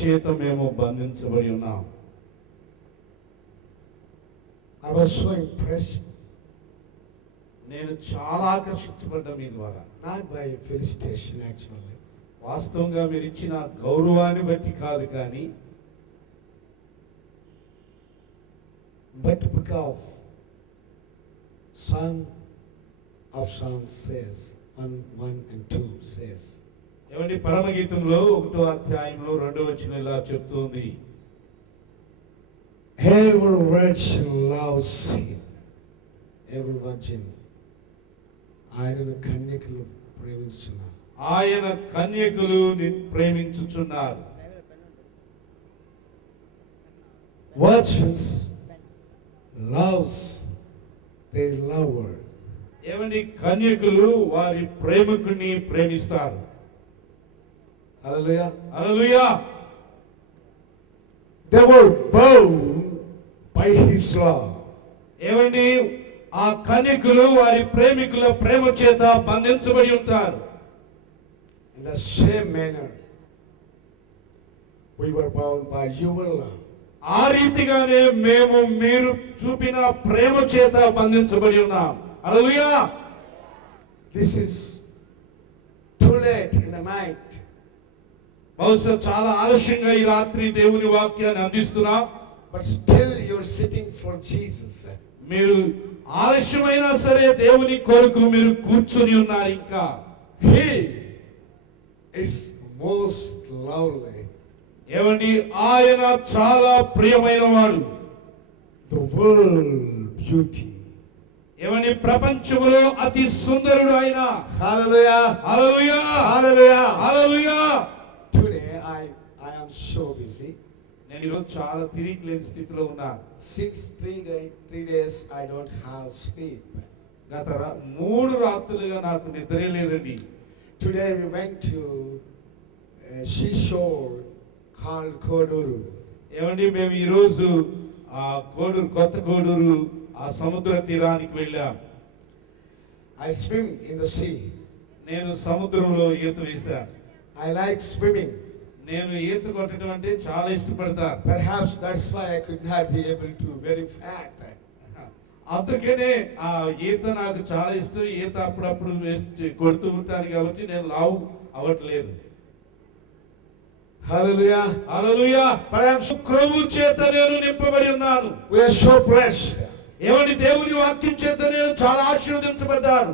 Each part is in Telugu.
చేత మేము బంధించబడి ఉన్నాం. I was so impressed. నేను చాలా ఆకర్షించబడ్డా మీ ద్వారా. Not by felicitation actually. వాస్తవంగా మీరు ఇచ్చిన గౌరవాన్ని బట్టి కాదు, కానీ but because Song of Songs says 1 and 2 says. ఏమండి, పరమగీతంలో 1వ అధ్యాయంలో 2వ వచనం ఇలా చెప్తుంది, Every virgin loves him. Every virgin. ఆయన కన్యకలు ప్రేమించున్నారు. ఆయన కన్యకులు ప్రేమించుచున్నారు. Virgins loves their lover. ఏమండి, కన్యకులు వారి ప్రేమికుని ప్రేమిస్తారు. Hallelujah. Hallelujah. They were bound by his love. ఏమండి, ఆ కన్యకులు వారి ప్రేమికుల ప్రేమ చేత బంధించబడి ఉంటారు. In the same manner, we were bound by your love. ఆ రీతిగానే మేము మీరు చూపిన ప్రేమ చేత బంధించబడి ఉన్నాం. హల్లెలూయా. This is too late in the night. బహుశా చాలా ఆలస్యంగా ఈ రాత్రి దేవుని వాక్యాన్ని అందిస్తున్నా, But still you're sitting for Jesus. మీరు ఆలస్యమైనా సరే దేవుని కొరకు మీరు కూర్చొని ఉన్నారు. ఇంకా He is most lovely. ఏమండి, ఆయన చాలా ప్రియమైన వాడు. The world beauty. ఏమండి, ప్రపంచంలో అతి సుందరుడు ఆయన. Hallelujah. Hallelujah. Hallelujah. Hallelujah. Today I am so busy. నేను ఈరోజు చాలా తిరిగి లేని స్థితిలో ఉన్నాను. Since 3 days I don't have sleep. గత 3 రాత్రులుగా నాకు నిద్రే లేదండి. Today we went to seashore called Koduru. ఏమండి, మేము ఈరోజు ఆ కోడూరు, కొత్త కోడూరు ఆ సముద్ర తీరానికి వెళ్ళాం. I swim in the sea. నేను సముద్రంలో ఈత వేశాను. I like swimming. నేను ఈత కొట్టడం అంటే చాలా ఇష్టపడతాను. Perhaps that's why I could not be able to very fat. అందుకనే ఆ ఈత నాకు చాలా ఇష్టం. ఈత అప్పుడప్పుడు కొడుతూ ఉంటాను కాబట్టి నేను లావు అవ్వట్లేదు. Hallelujah. Hallelujah. But I am so, క్రొవ్వు చేత నేను నింపబడి ఉన్నాను. we are so blessed. ఏమండి, దేవుని వాక్యం చేత నేను చాలా ఆశీర్వదించబడ్డాను.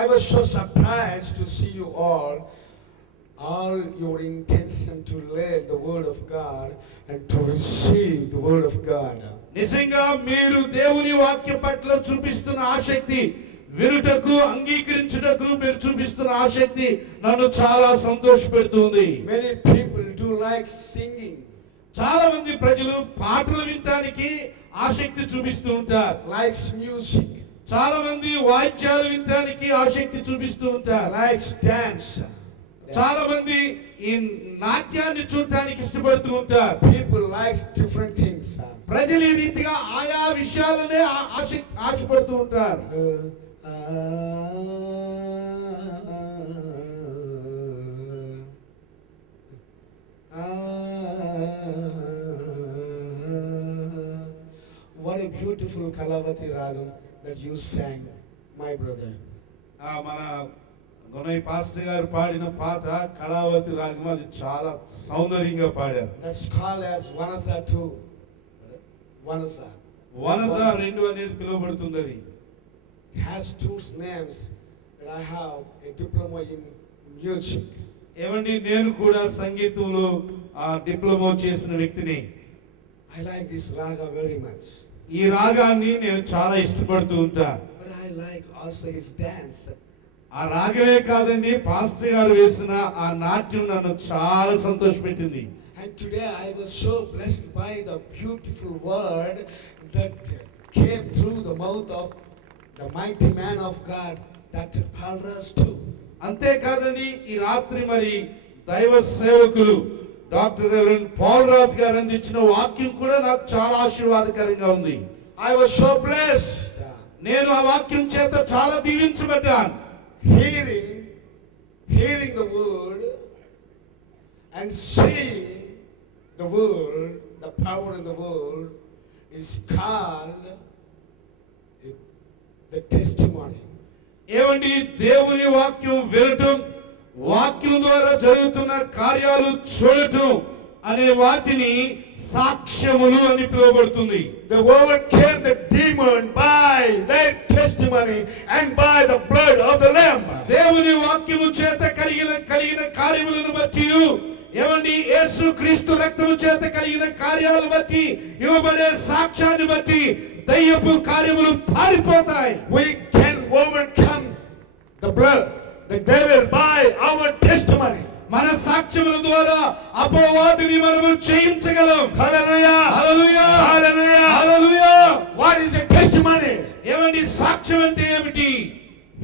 I was so surprised to see you all your intention to learn the word of God and to receive the word of God. నిజంగా మీరు దేవుని వాక్యం పట్ల చూపిస్తున్న ఆసక్తి, వినుటకు అంగీకరించుటకు మీరు చూపిస్తున్న ఆసక్తి నన్ను చాలా సంతోషపెడుతుంది. Many people do like singing. చాలా మంది ప్రజలు పాటలు వినడానికి ఆసక్తి చూపిస్తూ ఉంటారు. Likes music. చాలా మంది వాయిద్యాలు వినడానికి ఆసక్తి చూపిస్తూ ఉంటారు. Likes dance. చాలా మంది ఈ నాట్యాన్ని చూడటానికి ఇష్టపడుతూ ఉంటారు. People likes different things. ప్రజలు ఈ రీతిగా ఆయా విషయాలనే ఆశపడుతూ ఉంటారు. What a beautiful Kalavati Ragam that you sang, my brother. మన గొనయ్య పాస్టర్ గారు పాడిన పాట కళావతి రాగం, అది చాలా సౌందర్యంగా పాడారు. That's called as Vanasa 2. Vanasa. వనస 2 అనేది పిలువబడుతుంది. అది It has 2 names, and I have a diploma in music. ఏమండి, నేను కూడా సంగీతంలో డిప్లొమా చేసిన వ్యక్తిని. I like this raga very much. ఈ రాగాన్ని నేను చాలా ఇష్టపడుతూ ఉంటాను. But I like also his dance. ఆ రాగమే కాదండి, పాస్టర్ గారు వేసిన ఆ నాట్యం నన్ను చాలా సంతోషపెట్టింది. And today I was so blessed by the beautiful word that came through the mouth of the mighty man of God, Dr. Palras too. అంతేకాదండి, ఈ రాత్రి మరి దైవ సేవకులు డాక్టర్ రెవరెండ్ పాల్ రాజ్ గారు అందించిన వాక్యం కూడా నాకు చాలా ఆశీర్వాదకరంగా ఉంది. I was so blessed. నేను ఆ వాక్యం చేత చాలా దీవించబడ్డాను. Hearing the word and seeing the world, the power in the world is called the testimony. ఏమండి దేవుని వాక్యం వినటం, వాక్యం ద్వారా జరుగుతున్న కార్యాలు చూడటం అనే వాటిని సాక్ష్యములు అని పిలువబడుతుంది. They overcame the demon by their testimony and by the blood of the Lamb. దేవుని వాక్యము చేత కలిగిన కార్యములను బట్టి, ఏమండి యేసుక్రీస్తు రక్తము చేత కలిగిన కార్యాలను బట్టి, ఇవ్వబడే సాక్ష్యాన్ని బట్టి దయ్యపు కార్యములు పారిపోతాయి. We can overcome the blood, the devil by our testimony. మన సాక్ష్యముల ద్వారా అపవాదిని మనము జయించగలం. Hallelujah. Hallelujah. Hallelujah. Hallelujah. What is a testimony? ఏమండి సాక్ష్యం అంటే ఏమిటి?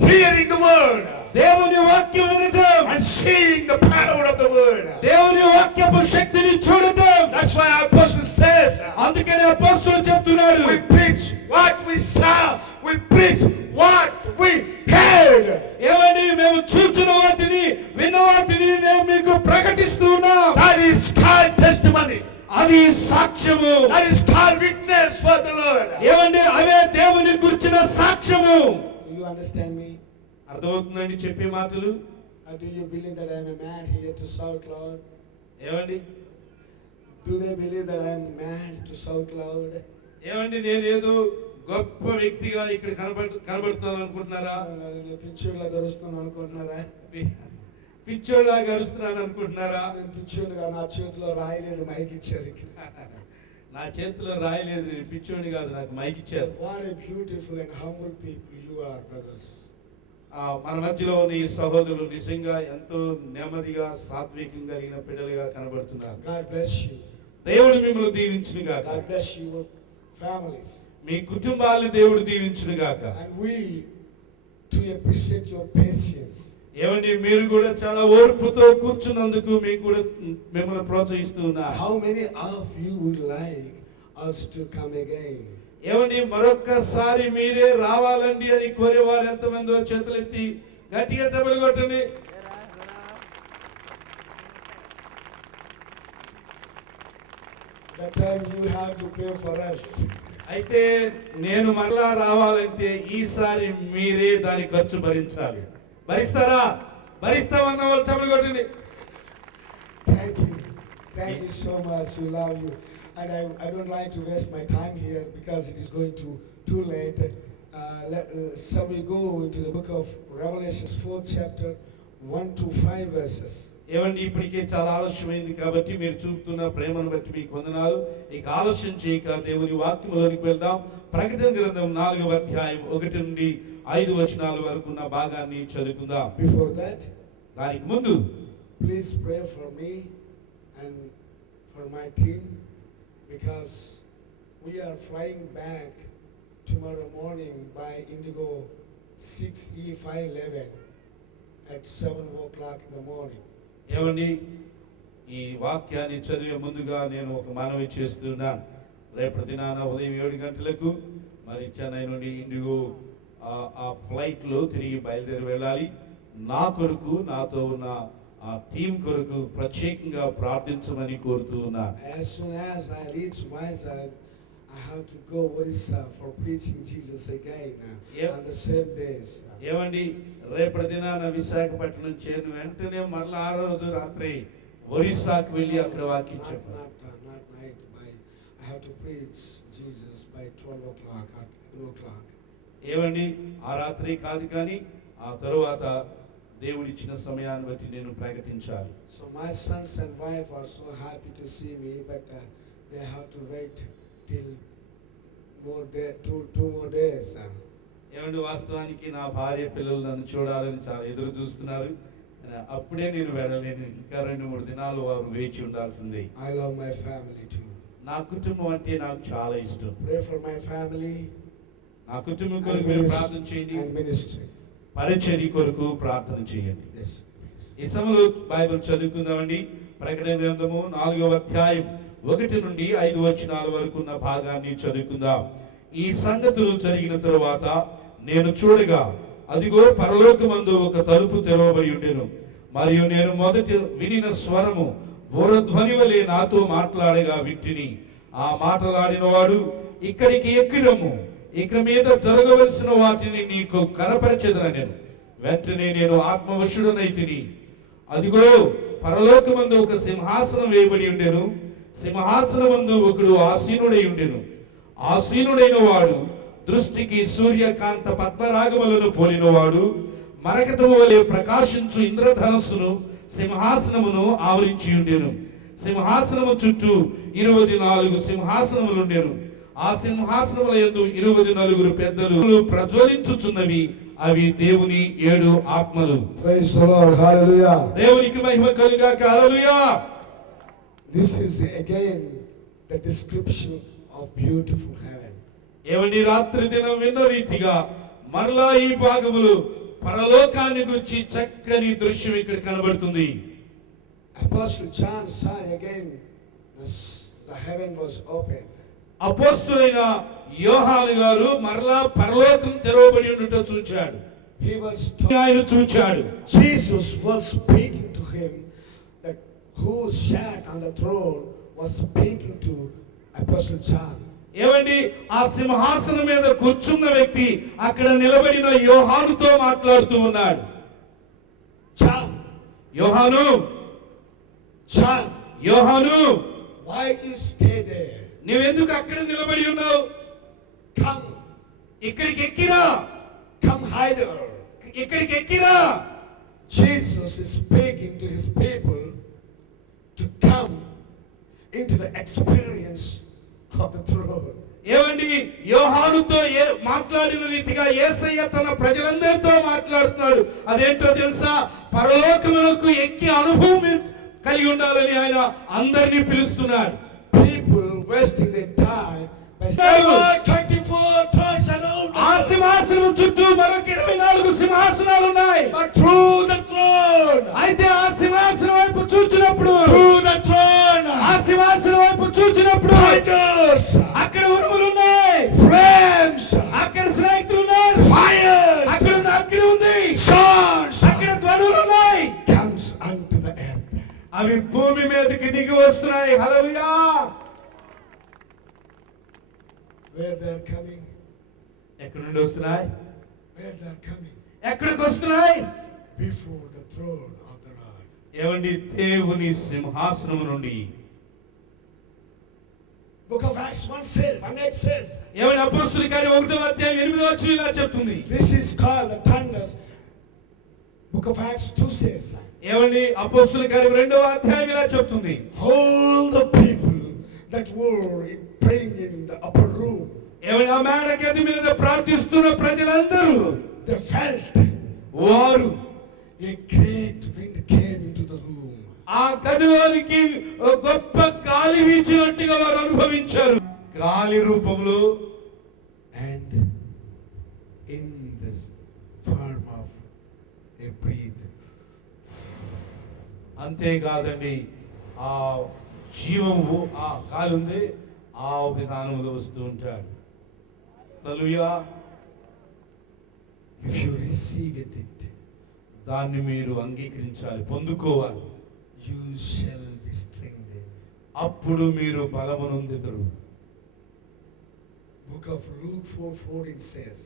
Hearing the word దేవుని వాక్యం వినటం and seeing the power of the word. దేవుని వాక్యపు శక్తిని చూడటం. That's why our apostle says, అందుకనే అపొస్తలుడు చెప్తున్నాడు, we preach what we saw, we preach what we heard. ఏమండి మేము చూచిన వాటిని, విన్న వాటిని నేను మీకు ప్రకటిస్తున్నాం. That is called testimony. అది సాక్ష్యము. That is called witness for the Lord. ఏమండి అవే దేవుని గురించిన సాక్ష్యము. Do you understand me? అర్థమవుతుందండి చెప్పే మాటలు? Do you believe that I am a man here to shout loud? ఏమండి Do they believe that I am a man to shout loud? ఏమండి నేనేదో గొప్ప వ్యక్తిగా ఇక్కడ కనబడుతున్నాను అనుకుంటున్నారా? నేను పిచ్చోళ్ళగా గరుస్తున్నాను అనుకుంటున్నారా? పిచ్చోళ్ళగా గరుస్తున్నాను అనుకుంటున్నారా? నేను పిచ్చోళ్ళగా, నా చేతిలో రాయలేదు, మైక్ ఇచ్చారు. నా చేతిలో రాయలేదు, నేను పిచ్చోడిని కాదు, నాకు మైక్ ఇచ్చారు. What a beautiful and humble people you are, brothers. మన మధ్యలో ఉన్న ఈ సహోదరులు నిజంగా ఎంతో నెమ్మదిగా, సాత్వికంగా కలిగిన బిడ్డలుగా కనబడుతున్నారు. God bless you. దేవుడు మిమ్మల్ని దీవించును గాక. God bless your families. మీ కుటుంబాలను దేవుడు దీవించును గాక. And we to appreciate your patience. ఏమండి మీరు కూడా చాలా ఓర్పుతో కూర్చున్నందుకు మీకు కూడా మిమ్మల్ని ప్రోత్సహిస్తూ ఉన్నారు. How many of you would like us to come again? ఏమండి మరొక్కసారి మీరే రావాలండి అని కోరేవారు ఎంతమందో చేతులెత్తి గట్టిగా చప్పట్లు కొట్టండి. That time you have to pay for us. అయితే నేను మరలా రావాలంటే ఈసారి మీరే దాని ఖర్చు భరించాలి. భరిస్తారా? భరిస్తామన్న వాళ్ళు చప్పట్లు కొట్టండి. Thank you so much. We love you. And I don't like to waste my time here because it is going too late. Shall we go into the book of Revelation 4th chapter 1 to 5 verses. ఏమండి ఇప్పటికే చాలా ఆలస్యమైంది కాబట్టి మీరు చూపుతున్న ప్రేమను బట్టి మీకు వందనాలు. ఇక ఆలస్యం చేయక దేవుని వాక్యంలోనికి వెళ్దాం. ప్రకటన గ్రంథం 4వ అధ్యాయం 1 నుండి 5 వచనాల వరకు ఉన్న భాగాన్ని చదువుకుందాం. Before that, దానికి ముందు please pray for me and for my team, because we are flying back tomorrow morning by Indigo 6E511 at 7 o'clock in the morning. ఏమండి ఈ వాక్యాన్ని చదివే ముందుగా నేను ఒక మనవి చేస్తున్నాను. రేపటి దినాన ఉదయం 7 గంటలకు మరి చెన్నై నుండి ఇండిగో ఆ ఫ్లైట్లో తిరిగి బయలుదేరి వెళ్ళాలి. నా కొరకు, నాతో ఉన్న ఆ టీం కొరకు ప్రత్యేకంగా ప్రార్థించమని కోరుతూ ఉన్నాను. As soon as I reach Vizag, I have to go Orissa for preaching Jesus again on the same days. ఏమండి రేపటి దినాన విశాఖపట్నం చేరిన వెంటనే మరలా 6వ రోజు రాత్రి ఒరిస్సాకు వెళ్ళి అక్కడ వాక్యం చెప్పాలి. Not night, I have to preach Jesus by 12 o'clock or 11 o'clock. ఏమండి ఆ రాత్రి కాదు కానీ ఆ తరువాత దేవుడిచ్చిన సమయాన్ని బట్టి నేను ప్రకటించాలి. So my sons and wife are so happy to see me, but they have to wait till two more days. ఏమండి వాస్తవానికి నా భార్య పిల్లలు నన్ను చూడాలని చాలా ఎదురు చూస్తున్నారు. అప్పుడే నేను వెళ్ళలేను. ఇంకా 2-3 దినాలు వారు వేచి ఉండాల్సిందే. I love my family too. నా కుటుంబం అంటే నాకు చాలా ఇష్టం. Pray for my family. నా కుటుంబం కొరకు మీరు ప్రార్థన చేయండి. And ministry. పరిచర్య కొరకు ప్రార్థన చేయండి. Yes. ఈ సమయంలో బైబిల్ చదువుకుందామండి. ప్రకటన గ్రంథము 4వ అధ్యాయం 1 నుండి 5 వచనాల వరకు ఉన్న భాగాన్ని చదువుకుందాం. ఈ సంగతులు జరిగిన తరువాత నేను చూడగా అదిగో పరలోకమందు ఒక తలుపు తెరవబడి ఉండెను. మరియు నేను మొదట వినిన స్వరము బోరధ్వని వలె నాతో మాట్లాడగా వింటిని. ఆ మాటలాడిన వాడు, ఇక్కడికి ఎక్కిరము, ఇక మీద జరగవలసిన వాటిని నీకు కనపరచెదను నేను. వెంటనే నేను ఆత్మవశుడనైతిని. అదిగో పరలోకమందు ఒక సింహాసనం వేయబడి ఉండెను. సింహాసనమందు ఒకడు ఆసీనుడై ఉండెను. ఆసీనుడైన వాడు దృష్టికి సూర్యకాంత పద్మరాగములను పోలినవాడు. మరకతము వలె ప్రకాశించు ఇంద్రధనస్సును సింహాసనమును ఆవరించి ఉండెను. సింహాసనము చుట్టూ 24 సింహాసనములుండెను. ఆ సింహాసనముల యందు 24 పెద్దలు ప్రజ్వలించుచున్నవి. అవి దేవుని 7 ఆత్మలు. Praise the Lord. Hallelujah. దేవునికి మహిమ కలుగాక. హల్లెలూయా. This is again the description of beautiful heaven. ఏవండి, రాత్రి దినం విన్న రీతిగా మరలా ఈ భాగములు పరలోకాన్ని గురించి చక్కని దృశ్యం ఇక్కడ కనబడుతుంది. Apostle John saw again the heaven was opened. అపోస్తలుడైన యోహాను గారు మరలా పరలోకం తెరవబడి ఉండటం చూచాడు. He was ఆయన చూచాడు. Jesus was speaking to him. That who sat on the throne was speaking to Apostle John. ఏవండి, ఆ సింహాసనం మీద కూర్చున్న వ్యక్తి అక్కడ నిలబడిన యోహానుతో మాట్లాడుతూ ఉన్నాడు. John, యోహాను, John, యోహాను, why you stay there? నువ్వెందుకు అక్కడ నిలబడి ఉన్నావు? Come, ఇక్కడికి ఎక్కిరా, come hither. ఇక్కడికి ఎక్కిరా. Jesus is speaking to his people to come into the experience of the throne. ఏవండి, యోహానుతో మాట్లాడిన రీతిగా యేసయ్య తన ప్రజలందరితో మాట్లాడుతున్నాడు. అదేంటో తెలుసా? పరలోకమునకు ఎక్కి అనుభవం కలిగి ఉండాలని ఆయన అందరినీ పిలుస్తున్నాడు. People wasting their time by saying 24 thrones around the ఆ throne. సింహాసనం చుట్టూ మరొక 24 సింహాసనాలు ఉన్నాయి. But through the throne, అయితే ఆ సింహాసనం వైపు చూచినప్పుడు, through the throne, ఆ సింహాసనం వైపు చూచినప్పుడు thunders, అక్కడ ఉరుములు ఉన్నాయి, flames, అక్కడ స్నేహితులు ఉన్నారు, fires, అక్కడ అగ్ని ఉంది, swords అక్కడ ధ్వనులు ఉన్నాయి. comes unto the earth. అవి భూమి మీదకి దిగి వస్తున్నాయి. హల్లెలూయా. Where they're coming, ఎక్కడి నుండి వస్తున్నాయి? where they're coming, ఎక్కడికి వస్తున్నాయి? before the throne of the Lord. ఏమండి, దేవుని సింహాసనం నుండి. Book of Acts 1:8 says, ఏమండి, అపోస్తలుల కార్యం 1వ అధ్యాయం 8వ వచనం ఇలా చెప్తుంది. this is called the thunders. Book of Acts 2 says, ఏమండి, అపోస్తలుల కార్యం 2వ అధ్యాయం ఇలా చెప్తుంది. all the people that were praying in the upper room, ఏమండి, ఆ మేడ గది మీద ప్రార్థిస్తున్న ప్రజలందరూ they felt వారు a great wind came into the room. ఆ గదిలోనికి గొప్ప గాలి వీచినట్టుగా వారు అనుభవించారు. గాలి రూపంలో And in this form of a breath. అంతేకాదండి, ఆ జీవము, ఆ గాలి ఉంది, ఆ విధానంలో వస్తూ ఉంటాడు. హల్లెలూయా. If you receive it, దాన్ని మీరు అంగీకరించాలి, పొందుకోవాలి. you shall be strengthened. అప్పుడు మీరు బలము నొందుదురు. Book of Luke 4:14 says,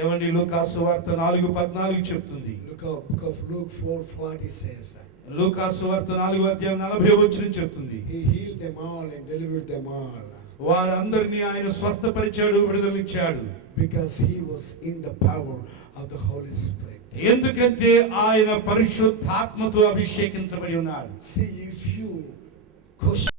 ఏమండి, లూకాసు వార్త 4:14 చెప్తుంది. Book of Luke 4:40 says, లూకాసు వార్త 4వ అధ్యాయం 40వ వచనం చెప్తుంది. he healed them all and delivered them all. వారందరినీ ఆయన స్వస్థపరిచాడు, విడుదలిచ్చాడు. Because he was in the power of the Holy Spirit. ఎందుకంటే ఆయన పరిశుద్ధాత్మతో అభిషేకించబడి ఉన్నాడు. See, if you question